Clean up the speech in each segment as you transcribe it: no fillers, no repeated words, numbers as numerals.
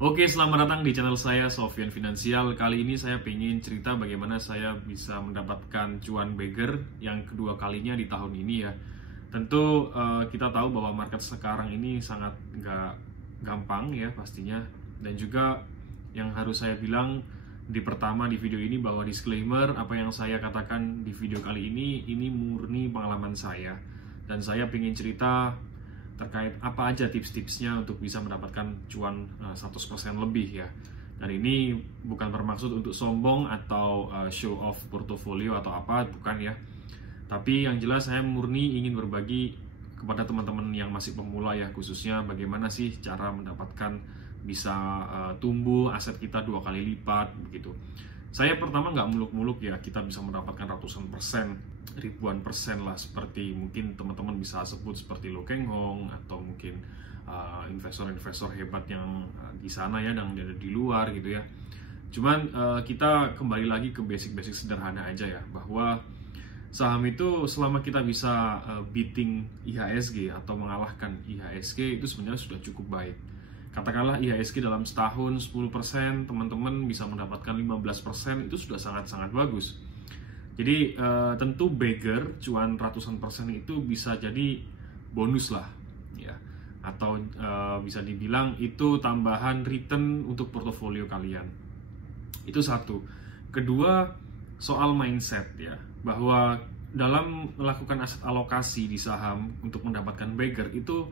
Oke, selamat datang di channel saya, Sofyan Finansial. Kali ini saya ingin cerita bagaimana saya bisa mendapatkan cuan beggar yang kedua kalinya di tahun ini ya. Tentu kita tahu bahwa market sekarang ini sangat nggak gampang ya pastinya. Dan juga yang harus saya bilang di pertama di video ini bahwa disclaimer, apa yang saya katakan di video kali ini murni pengalaman saya. Dan saya ingin cerita terkait apa aja tips-tipsnya untuk bisa mendapatkan cuan 100% lebih ya. Dan ini bukan bermaksud untuk sombong atau show off portofolio atau apa, bukan ya. Tapi yang jelas saya murni ingin berbagi kepada teman-teman yang masih pemula ya, khususnya bagaimana sih cara mendapatkan bisa tumbuh aset kita 2 kali lipat begitu. Saya pertama nggak muluk-muluk ya, kita bisa mendapatkan ratusan persen, ribuan persen lah, seperti mungkin teman-teman bisa sebut seperti Lo Keng Hong atau mungkin investor-investor hebat yang di sana ya, yang ada di luar gitu ya. Cuman kita kembali lagi ke basic-basic sederhana aja ya, bahwa saham itu selama kita bisa beating IHSG atau mengalahkan IHSG itu sebenarnya sudah cukup baik. Katakanlah IHSG dalam setahun 10%, teman-teman bisa mendapatkan 15%, itu sudah sangat-sangat bagus. Jadi tentu beggar, cuan ratusan persen itu bisa jadi bonus lah ya. Atau bisa dibilang itu tambahan return untuk portofolio kalian. Itu satu. Kedua, soal mindset ya, bahwa dalam melakukan aset alokasi di saham untuk mendapatkan beggar itu,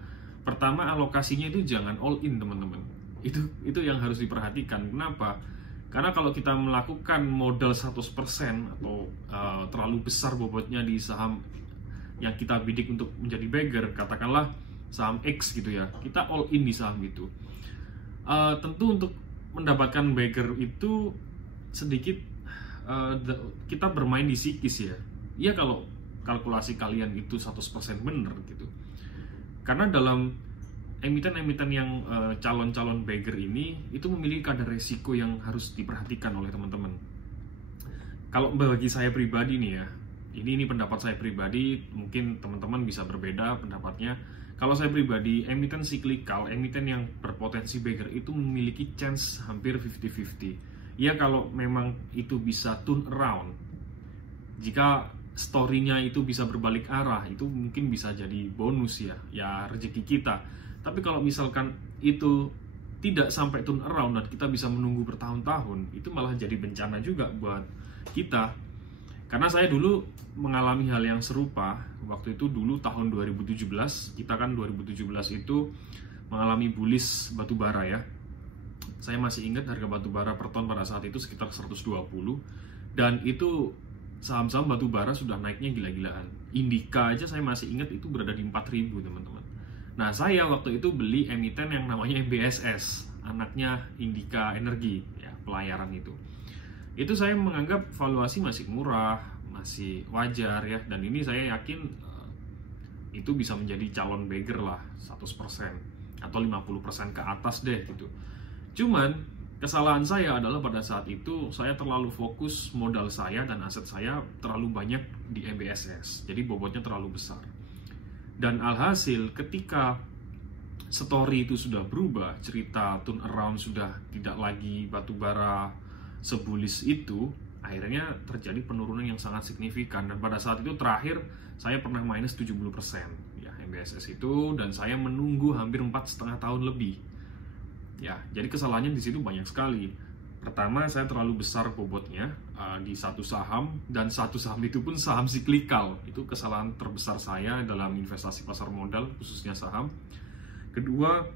pertama alokasinya itu jangan all in teman-teman. Itu yang harus diperhatikan. Kenapa? Karena kalau kita melakukan modal 100% atau terlalu besar bobotnya di saham yang kita bidik untuk menjadi beggar, katakanlah saham X gitu ya, kita all in di saham itu. Tentu untuk mendapatkan beggar itu sedikit kita bermain di psikis ya. Iya kalau kalkulasi kalian itu 100% benar gitu. Karena dalam emiten-emiten yang calon-calon beggar ini itu memiliki kadar resiko yang harus diperhatikan oleh teman-teman. Kalau bagi saya pribadi nih ya, ini pendapat saya pribadi, mungkin teman-teman bisa berbeda pendapatnya. Kalau saya pribadi, emiten cyclical, emiten yang berpotensi beggar itu memiliki chance hampir 50-50. Ya kalau memang itu bisa turn around, jika story-nya itu bisa berbalik arah, itu mungkin bisa jadi bonus ya rezeki kita. Tapi kalau misalkan itu tidak sampai turn around dan kita bisa menunggu bertahun-tahun, itu malah jadi bencana juga buat kita. Karena saya dulu mengalami hal yang serupa. Waktu itu dulu tahun 2017, kita kan 2017 itu mengalami bullish batubara ya. Saya masih ingat harga batubara per ton pada saat itu sekitar 120, dan itu saham-saham batubara sudah naiknya gila-gilaan. Indika aja saya masih ingat itu berada di 4.000 teman-teman. Nah saya waktu itu beli emiten yang namanya MBSS, anaknya Indika Energi ya, pelayaran itu. Itu saya menganggap valuasi masih murah, masih wajar ya, dan ini saya yakin itu bisa menjadi calon beggar lah 100% atau 50% ke atas deh gitu. Cuman kesalahan saya adalah pada saat itu saya terlalu fokus modal saya dan aset saya terlalu banyak di MBSS, jadi bobotnya terlalu besar. Dan alhasil ketika story itu sudah berubah, cerita turn around sudah tidak lagi batubara sebulis itu, akhirnya terjadi penurunan yang sangat signifikan. Dan pada saat itu terakhir saya pernah minus 70% ya MBSS itu, dan saya menunggu hampir 4,5 tahun lebih. Ya, jadi kesalahannya di situ banyak sekali. Pertama, saya terlalu besar bobotnya di satu saham, dan satu saham itu pun saham siklikal. Itu kesalahan terbesar saya dalam investasi pasar modal, khususnya saham. Kedua,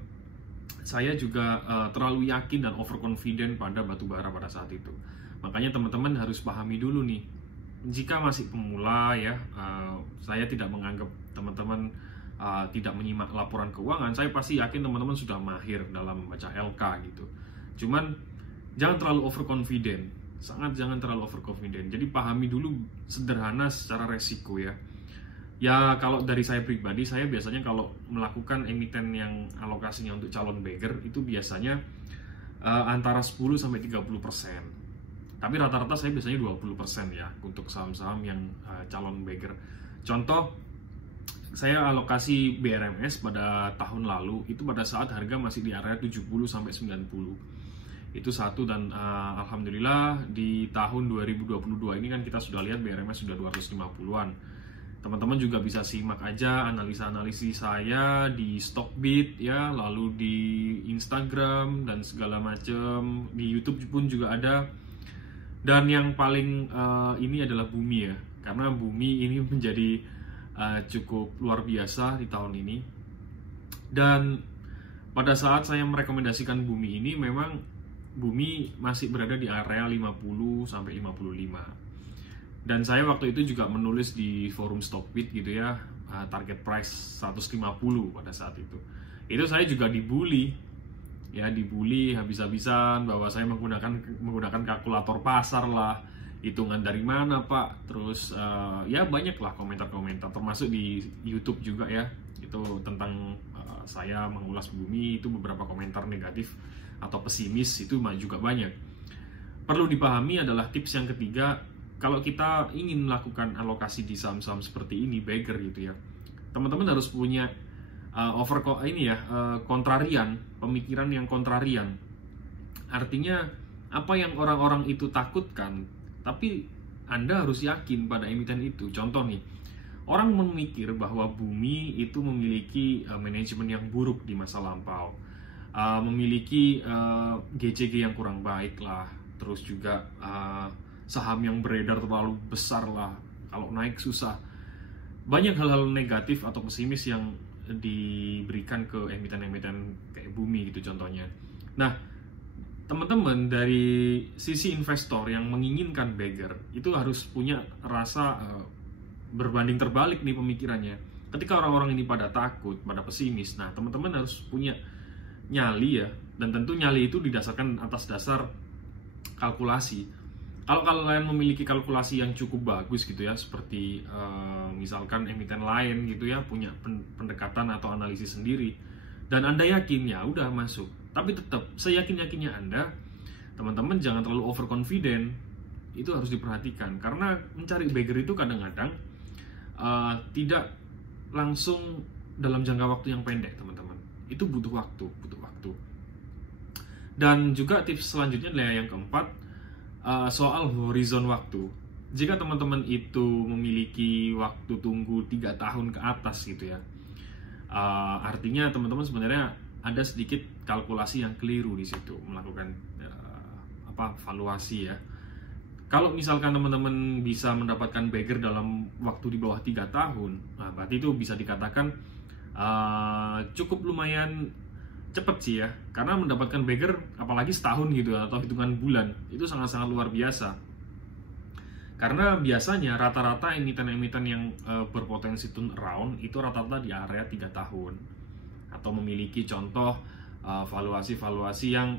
saya juga terlalu yakin dan overconfident pada batubara pada saat itu. Makanya teman-teman harus pahami dulu nih, jika masih pemula ya, saya tidak menganggap teman-teman tidak menyimak laporan keuangan. Saya pasti yakin teman-teman sudah mahir dalam membaca LK gitu. Cuman jangan terlalu overconfident, jangan terlalu overconfident. Jadi pahami dulu sederhana secara resiko ya. Ya kalau dari saya pribadi, saya biasanya kalau melakukan emiten yang alokasinya untuk calon beggar itu biasanya antara 10-30%. Tapi rata-rata saya biasanya 20% ya untuk saham-saham yang calon beggar. Contoh saya alokasi BRMS pada tahun lalu itu pada saat harga masih di area 70 sampai 90. Itu satu, dan alhamdulillah di tahun 2022 ini kan kita sudah lihat BRMS sudah 250-an. Teman-teman juga bisa simak aja analisa-analisis saya di Stockbit ya, lalu di Instagram dan segala macam, di YouTube pun juga ada. Dan yang paling ini adalah Bumi ya, karena Bumi ini menjadi cukup luar biasa di tahun ini. Dan pada saat saya merekomendasikan Bumi ini, memang Bumi masih berada di area 50 sampai 55. Dan saya waktu itu juga menulis di forum Stockbit gitu ya, target price 150 pada saat itu. Itu saya juga dibully ya, dibully habis-habisan bahwa saya menggunakan kalkulator pasar lah, hitungan dari mana Pak, terus ya banyak lah komentar-komentar, termasuk di YouTube juga ya, itu tentang saya mengulas Bumi, itu beberapa komentar negatif atau pesimis itu juga banyak. Perlu dipahami adalah tips yang ketiga, kalau kita ingin melakukan alokasi di saham-saham seperti ini, beggar gitu ya, teman-teman harus punya kontrarian, pemikiran yang kontrarian. Artinya apa yang orang-orang itu takutkan, tapi Anda harus yakin pada emiten itu. Contoh nih, orang memikir bahwa Bumi itu memiliki manajemen yang buruk di masa lampau, memiliki GCG yang kurang baik lah, terus juga saham yang beredar terlalu besar lah, kalau naik susah. Banyak hal-hal negatif atau pesimis yang diberikan ke emiten-emiten kayak Bumi gitu contohnya. Nah, teman-teman dari sisi investor yang menginginkan beggar itu harus punya rasa berbanding terbalik nih pemikirannya. Ketika orang-orang ini pada takut, pada pesimis, nah teman-teman harus punya nyali ya, dan tentu nyali itu didasarkan atas dasar kalkulasi. Kalau kalian memiliki kalkulasi yang cukup bagus gitu ya, seperti misalkan emiten lain gitu ya, punya pendekatan atau analisis sendiri, dan Anda yakin, ya udah masuk. Tapi tetap seyakin-yakinnya Anda, teman-teman jangan terlalu overconfident. Itu harus diperhatikan, karena mencari beggar itu kadang-kadang tidak langsung dalam jangka waktu yang pendek, teman-teman. Itu butuh waktu. Dan juga tips selanjutnya adalah yang keempat, soal horizon waktu. Jika teman-teman itu memiliki waktu tunggu 3 tahun ke atas gitu ya, artinya teman-teman sebenarnya ada sedikit kalkulasi yang keliru di situ, melakukan valuasi ya. Kalau misalkan teman-teman bisa mendapatkan beggar dalam waktu di bawah 3 tahun, nah berarti itu bisa dikatakan cukup lumayan cepet sih ya, karena mendapatkan beggar apalagi setahun gitu atau hitungan bulan, itu sangat-sangat luar biasa. Karena biasanya rata-rata emiten-emiten yang berpotensi turnaround itu rata-rata di area 3 tahun, atau memiliki contoh valuasi-valuasi yang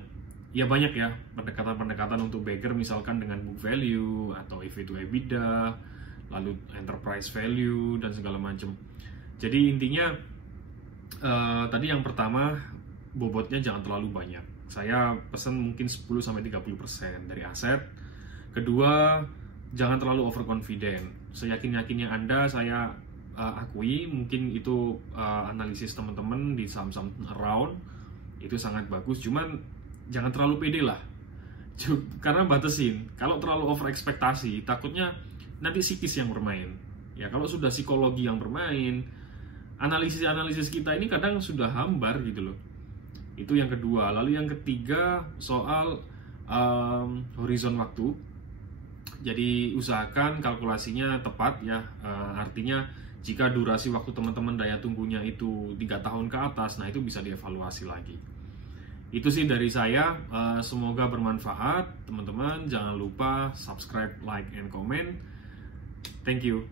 ya banyak ya, pendekatan-pendekatan untuk beggar misalkan dengan book value atau EV to EBITDA, lalu enterprise value dan segala macam. Jadi intinya tadi yang pertama, bobotnya jangan terlalu banyak. Saya pesan mungkin 10-30% dari aset. Kedua, jangan terlalu overconfident. Seyakin-yakinnya Anda, saya akui mungkin itu analisis teman-teman di saham-saham around itu sangat bagus, cuman jangan terlalu pede lah. Karena batasin, kalau terlalu over ekspektasi, takutnya nanti psikis yang bermain. Ya, kalau sudah psikologi yang bermain, analisis kita ini kadang sudah hambar gitu loh. Itu yang kedua. Lalu yang ketiga, soal horizon waktu. Jadi usahakan kalkulasinya tepat ya, artinya jika durasi waktu teman-teman daya tunggunya itu 3 tahun ke atas, nah itu bisa dievaluasi lagi. Itu sih dari saya, semoga bermanfaat teman-teman. Jangan lupa subscribe, like, and comment. Thank you.